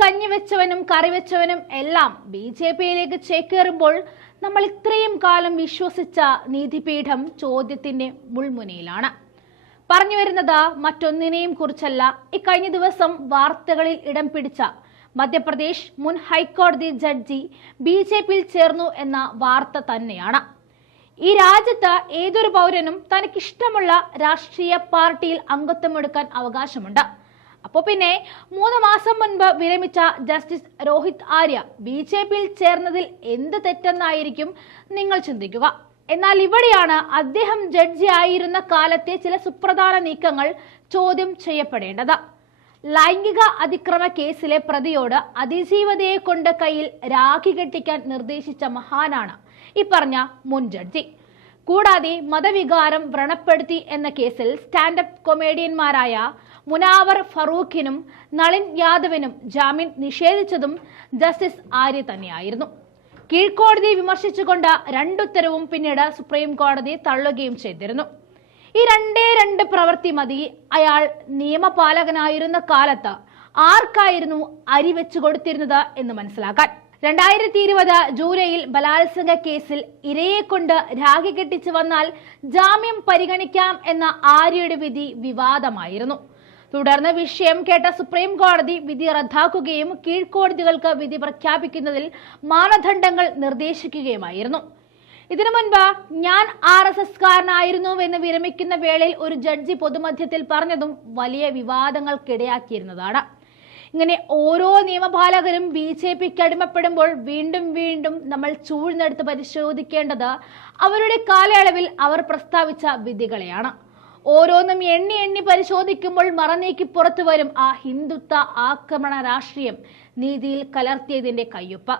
കഞ്ഞി വെച്ചവനും കറി വെച്ചവനും എല്ലാം B J പിയിലേക്ക് ചേക്കേറുമ്പോൾ നമ്മൾ ഇത്രയും കാലം വിശ്വസിച്ച നീതിപീഠം ചോദ്യത്തിന്റെ മുൾമുനയിലാണ്. പറഞ്ഞു വരുന്നത് മറ്റൊന്നിനെയും കുറിച്ചല്ല. ഇക്കഴിഞ്ഞ ദിവസം വാർത്തകളിൽ ഇടം പിടിച്ച മധ്യപ്രദേശ് മുൻ ഹൈക്കോടതി ജഡ്ജി ബി ജെ പിയിൽ ചേർന്നു എന്ന വാർത്ത തന്നെയാണ്. ഈ രാജ്യത്ത് ഏതൊരു പൗരനും തനിക്കിഷ്ടമുള്ള രാഷ്ട്രീയ പാർട്ടിയിൽ അംഗത്വമെടുക്കാൻ അവകാശമുണ്ട്. അപ്പോ പിന്നെ മൂന്ന് മാസം മുൻപ് വിരമിച്ച justice Rohit Arya B J പിയിൽ ചേർന്നതിൽ എന്ത് തെറ്റെന്നായിരിക്കും നിങ്ങൾ ചിന്തിക്കുക. എന്നാൽ ഇവിടെയാണ് അദ്ദേഹം ജഡ്ജി ആയിരുന്ന കാലത്തെ ചില സുപ്രധാന നീക്കങ്ങൾ ചോദ്യം ചെയ്യപ്പെടേണ്ടത്. ലൈംഗിക അതിക്രമ കേസിലെ പ്രതിയോട് അതിജീവതയെ കൊണ്ട് കയ്യിൽ രാഖി കെട്ടിക്കാൻ നിർദ്ദേശിച്ച മഹാനാണ് ഈ പറഞ്ഞ മുൻ ജഡ്ജി. കൂടാതെ മതവികാരം വ്രണപ്പെടുത്തി എന്ന കേസിൽ സ്റ്റാൻഡപ്പ് കൊമേഡിയന്മാരായ മുനാവർ ഫറൂഖിനും നളിൻ യാദവിനും ജാമ്യം നിഷേധിച്ചതും ജസ്റ്റിസ് ആര്യ തന്നെയായിരുന്നു. കീഴ്ക്കോടതി വിമർശിച്ചുകൊണ്ട് രണ്ടുത്തരവും പിന്നീട് സുപ്രീം കോടതി തള്ളുകയും ചെയ്തിരുന്നു. ഈ രണ്ടേ രണ്ട് പ്രവൃത്തി മതി. അയാൾ നിയമപാലകനായിരുന്ന കാലത്ത് ആർക്കായിരുന്നു അരി വെച്ചു കൊടുത്തിരുന്നത് എന്ന് മനസ്സിലാക്കാൻ. രണ്ടായിരത്തി ഇരുപത് ജൂലൈയിൽ ബലാത്സംഗ കേസിൽ ഇരയെ കൊണ്ട് രാഖി കെട്ടിച്ചു വന്നാൽ ജാമ്യം പരിഗണിക്കാം എന്ന ആര്യയുടെ വിധി വിവാദമായിരുന്നു. തുടർന്ന് വിഷയം കേട്ട സുപ്രീം കോടതി വിധി റദ്ദാക്കുകയും കീഴ്ക്കോടതികൾക്ക് വിധി പ്രഖ്യാപിക്കുന്നതിൽ മാനദണ്ഡങ്ങൾ നിർദ്ദേശിക്കുകയുമായിരുന്നു. ഇതിനു മുൻപ് ഞാൻ ആർ എസ് എസ് കാരനായിരുന്നുവെന്ന് വിരമിക്കുന്ന വേളയിൽ ഒരു ജഡ്ജി പൊതുമധ്യത്തിൽ പറഞ്ഞതും വലിയ വിവാദങ്ങൾക്കിടയാക്കിയിരുന്നതാണ്. ഇങ്ങനെ ഓരോ നിയമപാലകരും ബി ജെ പിക്ക് അടിമപ്പെടുമ്പോൾ വീണ്ടും വീണ്ടും നമ്മൾ ചൂഴ്ന്നെടുത്ത് പരിശോധിക്കേണ്ടത് അവരുടെ കാലയളവിൽ അവർ പ്രസ്താവിച്ച വിധികളെയാണ്. ഓരോന്നും എണ്ണി എണ്ണി പരിശോധിക്കുമ്പോൾ മറനീക്കി പുറത്തു വരും ആ ഹിന്ദുത്വ ആക്രമണ രാഷ്ട്രീയം. നീതിയിൽ കലർത്തിയതിന്റെ കയ്യൊപ്പ്.